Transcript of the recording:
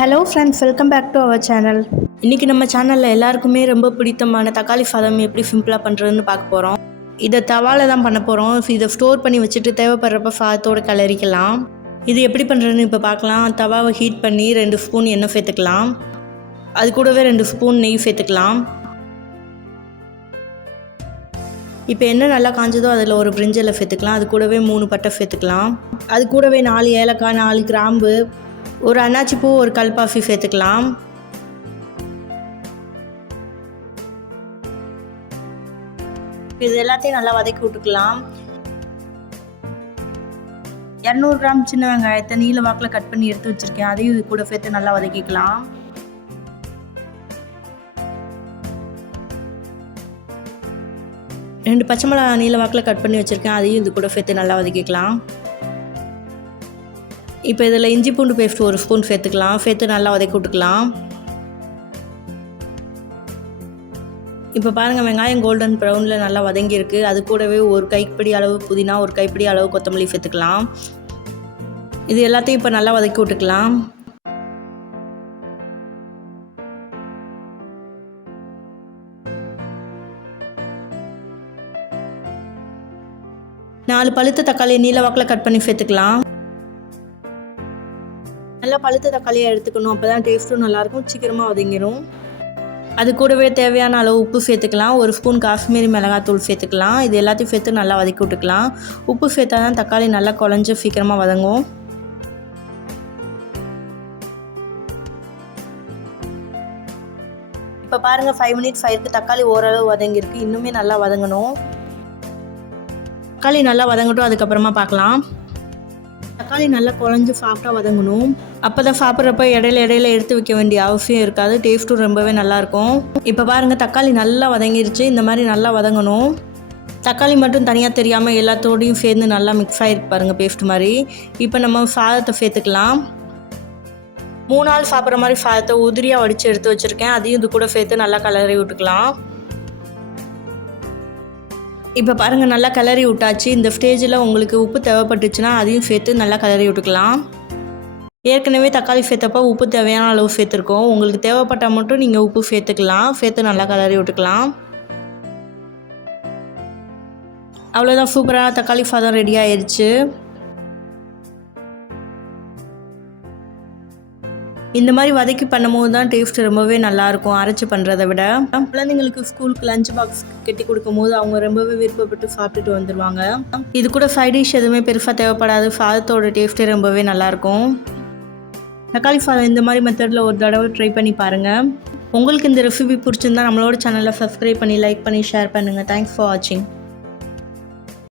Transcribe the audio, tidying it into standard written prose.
Hello friends, welcome back to our channel. இன்றைக்கி நம்ம சேனலில் எல்லாருக்குமே ரொம்ப பிடித்தமான தக்காளி சாதம் எப்படி சிம்பிளாக பண்ணுறதுன்னு பார்க்க போகிறோம். இதை தவாவில் தான் பண்ண போகிறோம். இதை ஸ்டோர் பண்ணி வச்சுட்டு தேவைப்படுறப்ப சாதத்தோடு கிளறிக்கலாம். இது எப்படி பண்ணுறதுன்னு இப்போ பார்க்கலாம். தவாவை ஹீட் பண்ணி 2 ஸ்பூன் எண்ணெய் சேர்த்துக்கலாம். அது கூடவே 2 ஸ்பூன் நெய் சேர்த்துக்கலாம். இப்போ எண்ணெய் நல்லா காஞ்சதோ அதில் ஒரு பிரிஞ்சில் சேர்த்துக்கலாம். அது கூடவே 3 பட்டை சேர்த்துக்கலாம். அது கூடவே 4 ஏலக்காய், 4 கிராம்பு, ஒரு அன்னாச்சி பூ, ஒரு கல்பாசி சேர்த்துக்கலாம். இது எல்லாத்தையும் நல்லா வதக்கி விட்டுக்கலாம். 200 கிராம் சின்ன வெங்காயத்தை நீல வாக்கில் கட் பண்ணி எடுத்து வச்சுருக்கேன். அதையும் இது கூட சேர்த்து நல்லா வதக்கிக்கலாம். ரெண்டு பச்சை மிளகாய் நீல வாக்கில் கட் பண்ணி வச்சுருக்கேன். அதையும் இது கூட சேர்த்து நல்லா வதக்கிக்கலாம். இப்போ இதில் இஞ்சி பூண்டு பேஸ்ட் 1 ஸ்பூன் சேர்த்துக்கலாம். சேர்த்து நல்லா வதக்கி விட்டுக்கலாம். இப்போ பாருங்கள், வெங்காயம் கோல்டன் ப்ரௌனில் நல்லா வதங்கியிருக்கு. அது கூடவே ஒரு கைப்பிடி அளவு புதினா, ஒரு கைப்பிடி அளவு கொத்தமல்லி சேர்த்துக்கலாம். இது எல்லாத்தையும் இப்போ நல்லா வதக்கி விட்டுக்கலாம். நாலு பழுத்த தக்காளி நீல வாக்கில் கட் பண்ணி சேர்த்துக்கலாம். நல்லா பழுத்த தக்காளியை எடுத்துக்கணும். அப்போ தான் டேஸ்ட்டும் நல்லாயிருக்கும், சீக்கிரமாக வதங்கிடும். அது கூடவே தேவையான அளவு உப்பு சேர்த்துக்கலாம். 1 ஸ்பூன் காஷ்மீரி மிளகாத்தூள் சேர்த்துக்கலாம். இது எல்லாத்தையும் சேர்த்து நல்லா வதக்கி விட்டுக்கலாம். உப்பு சேர்த்தா தான் தக்காளி நல்லா குழஞ்சி சீக்கிரமாக வதங்கும். இப்போ பாருங்கள், 5 மினிட்ஸ் ஆயிருக்கு. தக்காளி ஓரளவு வதங்கியிருக்கு. இன்னுமே நல்லா வதங்கணும். தக்காளி நல்லா வதங்கட்டும், அதுக்கப்புறமா பார்க்கலாம். தக்காளி நல்லா குழஞ்சி சாஃப்டாக வதங்கணும். அப்போ தான் சாப்பிட்றப்ப இடையில எடுத்து வைக்க வேண்டிய அவசியம் இருக்காது. டேஸ்ட்டும் ரொம்பவே நல்லாயிருக்கும். இப்போ பாருங்கள், தக்காளி நல்லா வதங்கிருச்சு. இந்த மாதிரி நல்லா வதங்கணும். தக்காளி மட்டும் தனியாக தெரியாமல் எல்லாத்தோடையும் சேர்ந்து நல்லா மிக்ஸ் ஆகிருக்கு பாருங்கள், பேஸ்ட் மாதிரி. இப்போ நம்ம சாதத்தை சேர்த்துக்கலாம். 3 ஆள் சாப்பிட்ற மாதிரி சாதத்தை உதிரியாக வடித்து எடுத்து வச்சுருக்கேன். அதையும் இது கூட சேர்த்து நல்லா கிளறி விட்டுக்கலாம். இப்போ பாருங்கள், நல்லா கிளறி விட்டாச்சு. இந்த ஸ்டேஜில் உங்களுக்கு உப்பு தேவைப்பட்டுச்சுன்னா அதையும் சேர்த்து நல்லா கிளறி விட்டுக்கலாம். ஏற்கனவே தக்காளி சேர்த்தப்போ உப்பு தேவையான அளவு சேர்த்துருக்கோம். உங்களுக்கு தேவைப்பட்டால் மட்டும் நீங்கள் உப்பு சேர்த்துக்கலாம். சேர்த்து நல்லா கிளறி விட்டுக்கலாம். அவ்வளோதான், சூப்பரான தக்காளி சாதம் ரெடி ஆயிடுச்சு. இந்த மாதிரி வதக்கி பண்ணும்போது தான் டேஸ்ட் ரொம்பவே நல்லாயிருக்கும், அரைச்சி பண்ணுறதை விட. குழந்தைங்களுக்கு ஸ்கூலுக்கு லஞ்ச் பாக்ஸ் கட்டி கொடுக்கும் போது அவங்க ரொம்பவே விருப்பப்பட்டு சாப்பிட்டுட்டு வந்துடுவாங்க. இது கூட சைட் டிஷ் எதுவுமே பெருசாக தேவைப்படாது. சாதத்தோட டேஸ்ட்டே ரொம்பவே நல்லாயிருக்கும். தக்காளி சாதம் இந்த மாதிரி மெத்தடில் ஒரு தடவை ட்ரை பண்ணி பாருங்கள். உங்களுக்கு இந்த ரெசிபி பிடிச்சிருந்தா நம்மளோட சேனலை சப்ஸ்கிரைப் பண்ணி, லைக் பண்ணி, ஷேர் பண்ணுங்கள். தேங்க்ஸ் ஃபார் வாட்சிங்.